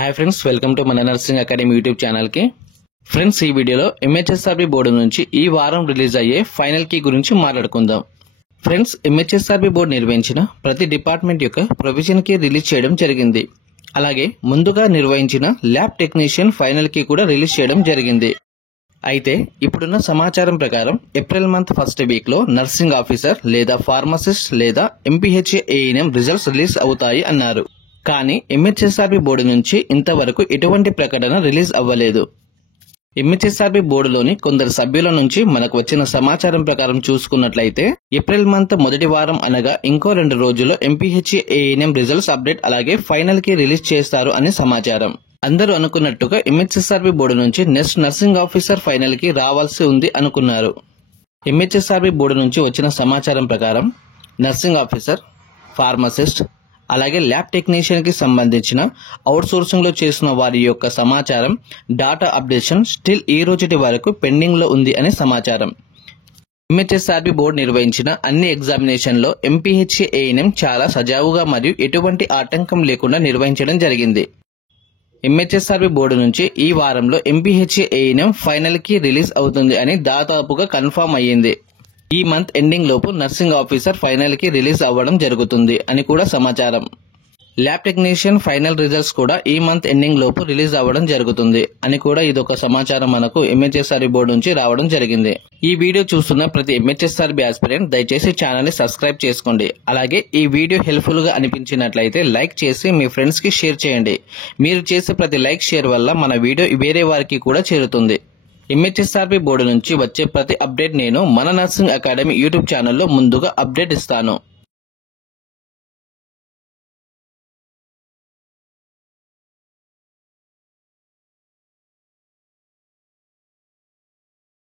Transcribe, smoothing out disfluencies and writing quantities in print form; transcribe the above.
Hi friends, welcome to మన nursing academy YouTube channel కి. Friends, ఈ వీడియోలో ఎంహెచ్ఎస్ఆర్బీ బోర్డు నుంచి ఈ వారం రిలీజ్ అయ్యే ఫైనల్ కీ గురించి మాట్లాడుకుందాం. ఫ్రెండ్స్, ఎంహెచ్ఎస్ఆర్బీ బోర్డు నిర్వహించిన ప్రతి డిపార్ట్మెంట్ యొక్క ప్రొవిజన్ కీ రిలీజ్ చేయడం జరిగింది. అలాగే ముందుగా నిర్వహించిన ల్యాబ్ టెక్నీషియన్ ఫైనల్ కీ కూడా రిలీజ్ చేయడం జరిగింది. అయితే ఇప్పుడున్న సమాచారం ప్రకారం ఏప్రిల్ మంత్ ఫస్ట్ వీక్ లో నర్సింగ్ ఆఫీసర్ లేదా ఫార్మసిస్ట్ లేదా ఎంపీహెచ్ఏ ఏఎన్ఎం రిజల్ట్స్ రిలీజ్ అవుతాయి అన్నారు. కానీ ఎంహెచ్ఎస్ఆర్బీ బోర్డు నుంచి ఇంతవరకు ఎటువంటి ప్రకటన రిలీజ్ అవ్వలేదు. ఎంహెచ్ఎస్ఆర్బీ బోర్డులోని కొందరు సభ్యుల నుంచి మనకు వచ్చిన సమాచారం ప్రకారం చూసుకున్నట్లయితే ఏప్రిల్ మంత్ మొదటి వారం అనగా ఇంకో 2 రోజుల్లో ఎంపీహెచ్ఏ ఏఎన్ఎం రిజల్ట్స్ అప్డేట్ అలాగే ఫైనల్ కి రిలీజ్ చేస్తారు అని సమాచారం. అందరూ అనుకున్నట్టుగా ఎంహెచ్ఎస్ఆర్బీ బోర్డు నుంచి నెక్స్ట్ నర్సింగ్ ఆఫీసర్ ఫైనల్ కి రావాల్సి ఉంది అనుకున్నారు. ఎంహెచ్ఎస్ఆర్బీ బోర్డు నుంచి వచ్చిన సమాచారం ప్రకారం నర్సింగ్ ఆఫీసర్, ఫార్మసిస్ట్ అలాగే ల్యాబ్ టెక్నీషియన్ కి సంబంధించిన అవుట్ సోర్సింగ్ లో చేసిన వారి యొక్క సమాచారం డాటా అప్డేషన్ స్టిల్ ఈ రోజుటి వరకు పెండింగ్ లో ఉంది అనే సమాచారం. ఎంహెచ్ఎస్ఆర్బీ బోర్డు నిర్వహించిన అన్ని ఎగ్జామినేషన్ లో ఎంపీహెచ్ఏ ఏఎన్ఎం చాలా సజావుగా మరియు ఎటువంటి ఆటంకం లేకుండా నిర్వహించడం జరిగింది. ఎంహెచ్ఎస్ఆర్బీ బోర్డు నుంచి ఈ వారంలో ఎంపీహెచ్ఏ ఏఎన్ఎం ఫైనల్ కి రిలీజ్ అవుతుంది అని దాదాపుగా కన్ఫర్మ్ అయ్యింది. ఈ మంత్ ఎండింగ్ లోపు నర్సింగ్ ఆఫీసర్ ఫైనల్ కి రిలీజ్ అవ్వడం జరుగుతుంది అని కూడా సమాచారం. ల్యాబ్ టెక్నీషియన్ ఫైనల్ రిజల్ట్స్ కూడా ఈ మంత్ ఎండింగ్ లోపు రిలీజ్ అవ్వడం జరుగుతుంది అని కూడా ఇదొక సమాచారం మనకు ఎంహెచ్ఎస్ఆర్బీ బోర్డు నుంచి రావడం జరిగింది. ఈ వీడియో చూస్తున్న ప్రతి ఎంహెచ్ఎస్ఆర్బీ ఆస్పిరెంట్ దయచేసి ఛానల్ ని సబ్స్క్రైబ్ చేసుకోండి. అలాగే ఈ వీడియో హెల్ప్ఫుల్ గా అనిపించినట్లయితే లైక్ చేసి మీ ఫ్రెండ్స్ కి షేర్ చేయండి. మీరు చేసే ప్రతి లైక్ షేర్ వల్ల మన వీడియో వేరే వారికి కూడా చేరుతుంది. ఎంహెచ్ఎస్ఆర్బీ బోర్డు నుంచి వచ్చే ప్రతి అప్డేట్ నేను మన నర్సింగ్ అకాడమీ యూట్యూబ్ ఛానల్లో ముందుగా అప్డేట్ ఇస్తాను.